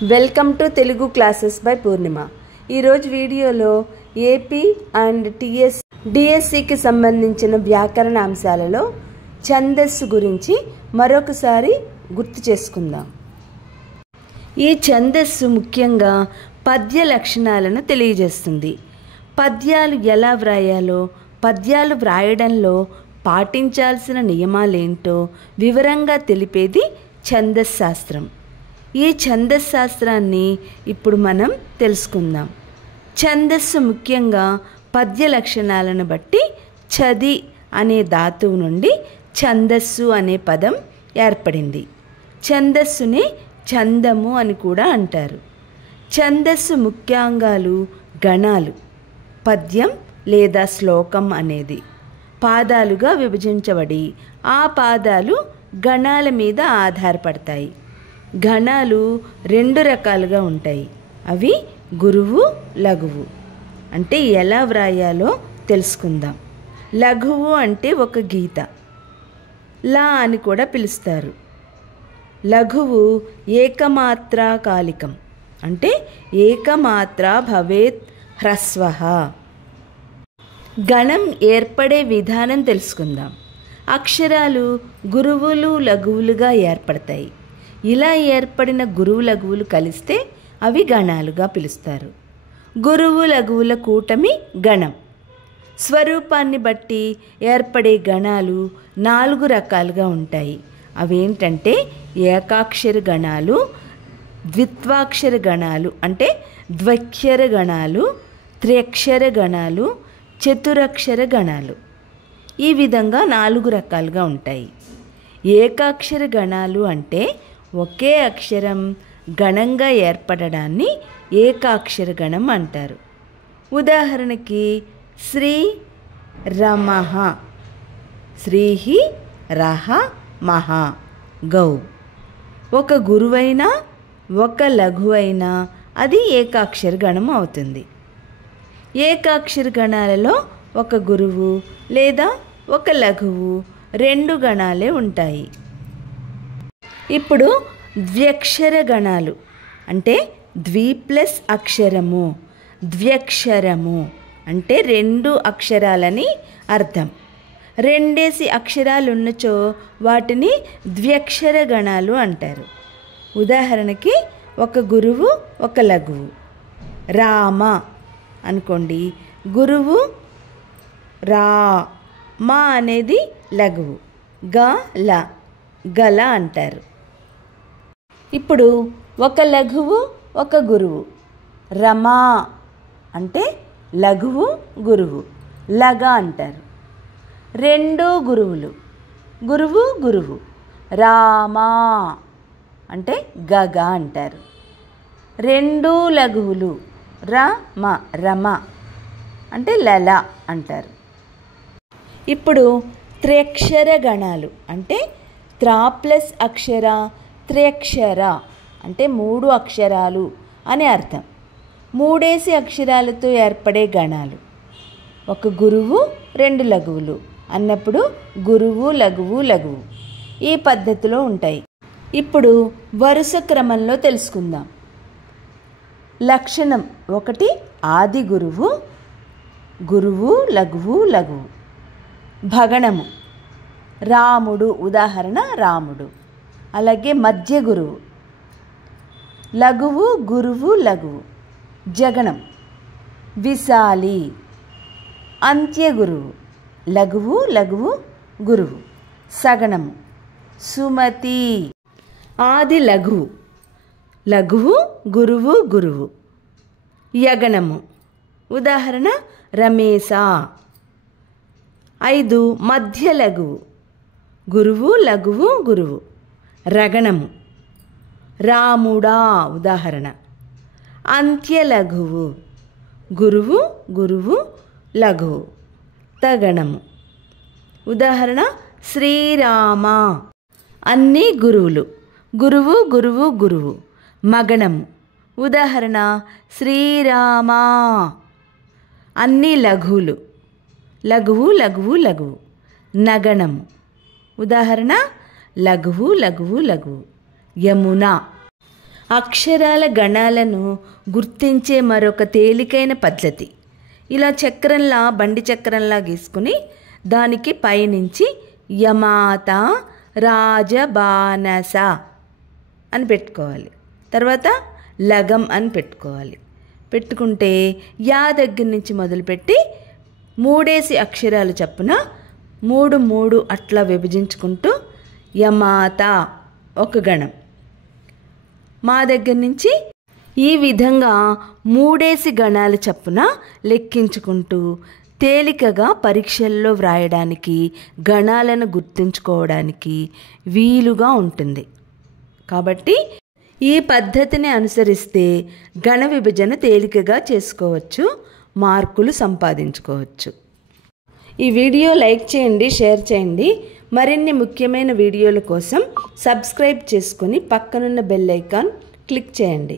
Welcome to Telugu classes by Purnima. ఈరోజు వీడియోలో AP and డిఎస్సికి సంబంధించిన వ్యాకరణ అంశాలలో ఛందస్సు గురించి మరొకసారి గుర్తు చేసుకుందాం. ఈ ఛందస్సు ముఖ్యంగా పద్య లక్షణాలను తెలియజేస్తుంది. పద్యాలు ఎలా వ్రాయాలో, పద్యాలు వ్రాయడంలో పాటించాల్సిన నియమాలేంటో వివరంగా తెలిపేది ఛందస్శాస్త్రం. ఈ ఛందస్శాస్త్రాన్ని ఇప్పుడు మనం తెలుసుకుందాం. ఛందస్సు ముఖ్యంగా పద్య లక్షణాలను బట్టి ఛది అనే ధాతువు నుండి ఛందస్సు అనే పదం ఏర్పడింది. ఛందస్సునే ఛందము అని కూడా అంటారు. ఛందస్సు ముఖ్యాంగాలు గణాలు. పద్యం లేదా శ్లోకం అనేది పాదాలుగా విభజించబడి ఆ పాదాలు గణాల మీద ఆధారపడతాయి. గణాలు రెండు రకాలుగా ఉంటాయి. అవి గురువు, లఘువు. అంటే ఎలా వ్రాయాలో తెలుసుకుందాం. లఘువు అంటే ఒక గీత, లా అని కూడా పిలుస్తారు. లఘువు ఏకమాత్రా కాలికం, అంటే ఏకమాత్ర భవేత్ హ్రస్వః. గణం ఏర్పడే విధానం తెలుసుకుందాం. అక్షరాలు గురువులు, లఘువులుగా ఏర్పడతాయి. ఇలా ఏర్పడిన గురువు, లఘువులు కలిస్తే అవి గణాలుగా పిలుస్తారు. గురువు, లఘువుల కూటమి గణం. స్వరూపాన్ని బట్టి ఏర్పడే గణాలు 4 రకాలుగా ఉంటాయి. అవేంటంటే ఏకాక్షర గణాలు, ద్విత్వాక్షర గణాలు అంటే ద్వ్యక్షర గణాలు, త్ర్యక్షర గణాలు, చతురక్షర గణాలు. ఈ విధంగా 4 రకాలుగా ఉంటాయి. ఏకాక్షర గణాలు అంటే ఒకే అక్షరం గణంగా ఏర్పడడాన్ని ఏకాక్షర గణం అంటారు. ఉదాహరణకి శ్రీ రమః, శ్రీహి రహ మహ గౌ. ఒక గురువైనా ఒక లఘువైనా అది ఏకాక్షర గణం అవుతుంది. ఏకాక్షర గణాలలో ఒక గురువు లేదా ఒక లఘువు 2 గణాలే ఉంటాయి. ఇప్పుడు ద్వ్యక్షర గణాలు అంటే ద్వి ప్లస్ అక్షరము, ద్వ్యక్షరము అంటే 2 అక్షరాలని అర్థం. 2 అక్షరాలు ఉన్నచో వాటిని ద్వ్యక్షర గణాలు అంటారు. ఉదాహరణకి ఒక గురువు, ఒక లఘువు. రామ అనుకోండి, గురువు రా, మా అనేది లఘువు, గ ల గల అంటారు. ఇప్పుడు ఒక లఘువు, ఒక గురువు. రమా అంటే లఘువు, గురువు, లగ అంటారు. 2 గురువులు, గురువు గురువు. రామా అంటే గగ అంటారు. 2 లఘువులు, రమ రమ అంటే లల అంటారు. ఇప్పుడు త్ర్యక్షర గణాలు అంటే త్రా ప్లస్ అక్షర, త్ర్యక్షర అంటే 3 అక్షరాలు అని అర్థం. 3 అక్షరాలతో ఏర్పడే గణాలు. ఒక గురువు, 2 లఘువులు అన్నప్పుడు గురువు, లఘువు, లఘువు ఈ పద్ధతిలో ఉంటాయి. ఇప్పుడు వరుస క్రమంలో తెలుసుకుందాం. లక్షణం 1 ఆది గురువు, గురువు, లఘువు, లఘువు. భగణము రాముడు, ఉదాహరణ రాముడు. అలాగే మధ్య గురువు, లఘువు, గురువు, లఘువు. జగణం విశాలి. అంత్య గురువు, లఘువు, లఘువు, గురువు. సగణము సుమతి. ఆది లఘువు, లఘువు, గురువు, గురువు. యగణము ఉదాహరణ రమేశ. 5 మధ్య లఘువు, గురువు, లఘువు, గురువు. రగణము రాముడా, ఉదాహరణ. అంత్య లఘువు, గురువు, గురువు, లఘువు. తగణము ఉదాహరణ శ్రీరామ. అన్ని గురువులు, గురువు, గురువు, గురువు. మగణము ఉదాహరణ శ్రీరామ. అన్ని లఘువులు, లఘువు, లఘువు, లఘువు. నగణము ఉదాహరణ లఘువు, లఘువు, లఘువు. యమున. అక్షరాల గణాలను గుర్తించే మరొక తేలికైన పద్ధతి. ఇలా చక్రంలా బండి చక్రంలా గీసుకుని దానికి పైనుంచి యమాత రాజబానస అని పెట్టుకోవాలి. తర్వాత లగం అని పెట్టుకోవాలి. పెట్టుకుంటే యా దగ్గర నుంచి మొదలుపెట్టి 3 అక్షరాలు చప్పున 3 అట్లా విభజించుకుంటూ యమాత ఒక గణం. మా దగ్గర నుంచి ఈ విధంగా 3 గణాలు చప్పున లెక్కించుకుంటూ తేలికగా పరీక్షల్లో వ్రాయడానికి, గణాలను గుర్తుంచుకోవడానికి వీలుగా ఉంటుంది. కాబట్టి ఈ పద్ధతిని అనుసరిస్తే గణ విభజన తేలికగా చేసుకోవచ్చు, మార్కులు సంపాదించుకోవచ్చు. ఈ వీడియో లైక్ చేయండి, షేర్ చేయండి. మరిన్ని ముఖ్యమైన వీడియోల కోసం సబ్స్క్రైబ్ చేసుకొని పక్కనున్న బెల్ ఐకాన్ క్లిక్ చేయండి.